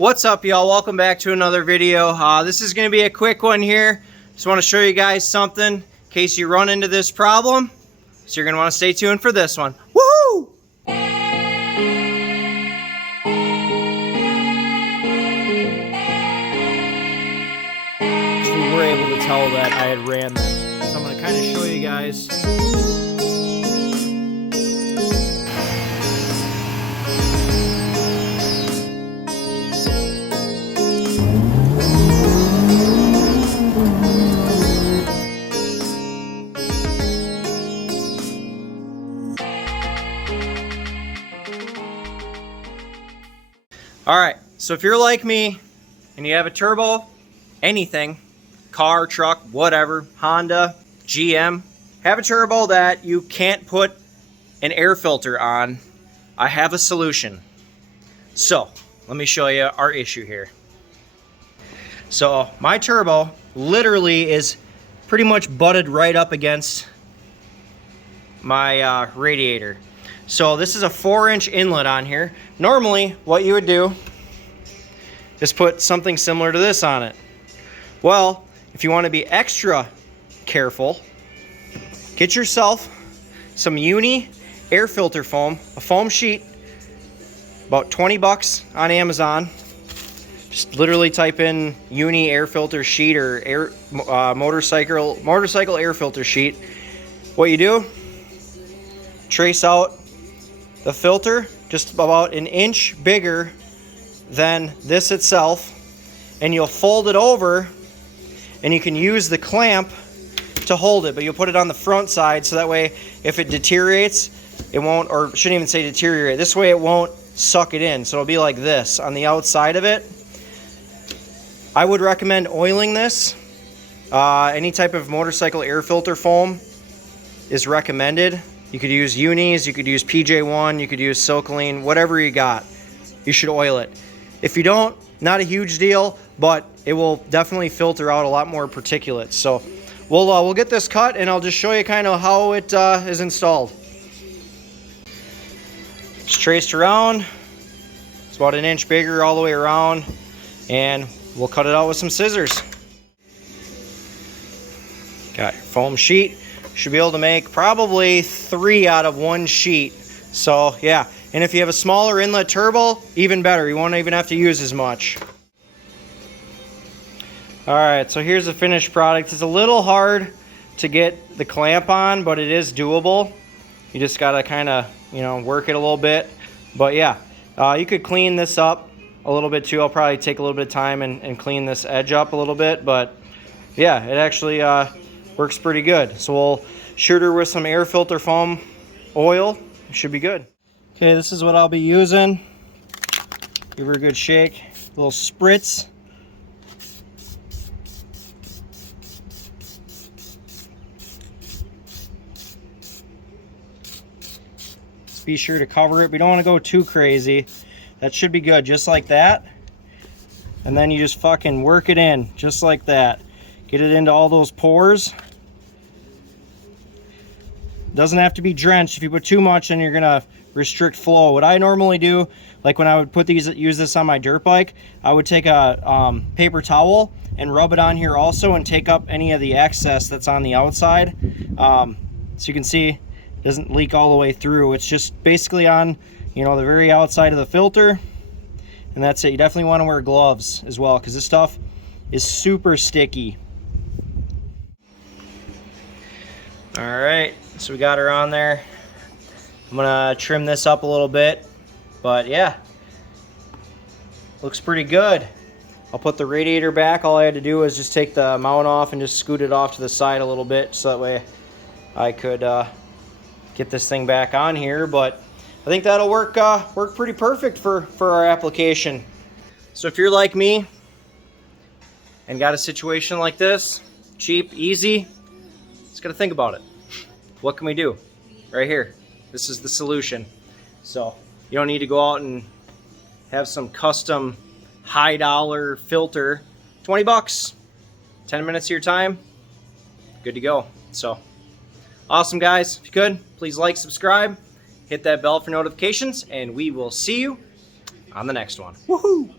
What's up, y'all? Welcome back to another video. This is going to be a quick one here. Just want to show you guys something in case you run into this problem. So you're going to want to stay tuned for this one. Woohoo! We were able to tell that I had ran them. So I'm going to kind of show you guys. Alright, so if you're like me and you have a turbo, anything, car, truck, whatever, Honda, GM, have a turbo that you can't put an air filter on, I have a solution. So, let me show you our issue here. So, my turbo literally is pretty much butted right up against my radiator. So this is a 4-inch inlet on here. Normally, what you would do is put something similar to this on it. Well, if you want to be extra careful, get yourself some Uni air filter foam, a foam sheet, about 20 bucks on Amazon. Just literally type in Uni air filter sheet or air motorcycle air filter sheet. What you do, trace out the filter just about an inch bigger than this itself, and you'll fold it over and you can use the clamp to hold it, but you'll put it on the front side so that way if it deteriorates, it won't, or shouldn't even say deteriorate, this way it won't suck it in. So it'll be like this on the outside of it. I would recommend oiling this. Any type of motorcycle air filter foam is recommended. You could use Unis, you could use PJ1, you could use Silcoline, whatever you got. You should oil it. If you don't, not a huge deal, but it will definitely filter out a lot more particulates. So we'll get this cut and I'll just show you kind of how it is installed. Just traced around. It's about an inch bigger all the way around, and we'll cut it out with some scissors. Got your foam sheet. Should be able to make probably 3 out of 1 sheet. So yeah, and if you have a smaller inlet turbo, even better. You won't even have to use as much. Alright, so here's the finished product. It's a little hard to get the clamp on, but it is doable. You just gotta kind of, work it a little bit. But yeah, you could clean this up a little bit too. I'll probably take a little bit of time and clean this edge up a little bit, but yeah, it actually works pretty good. So we'll shoot her with some air filter foam oil. It should be good. Okay, this is what I'll be using. Give her a good shake. A little spritz. Just be sure to cover it. We don't want to go too crazy. That should be good, just like that. And then you just fucking work it in, just like that. Get it into all those pores. Doesn't have to be drenched. If you put too much, then you're gonna restrict flow. What I normally do, like when I would use this on my dirt bike, I would take a paper towel and rub it on here also and take up any of the excess that's on the outside. So you can see it doesn't leak all the way through. It's just basically on, the very outside of the filter, and that's it. You definitely want to wear gloves as well, because this stuff is super sticky. All right, so we got her on there. I'm gonna trim this up a little bit, but yeah, looks pretty good. I'll put the radiator back. All I had to do was just take the mount off and just scoot it off to the side a little bit, so that way I could get this thing back on here. But I think that'll work pretty perfect for our application. So if you're like me and got a situation like this, cheap, easy, just gotta think about it. What can we do? Right here. This is the solution. So you don't need to go out and have some custom high dollar filter. 20 bucks, 10 minutes of your time, good to go. So awesome, guys. If you could, please like, subscribe, hit that bell for notifications, and we will see you on the next one. Woohoo!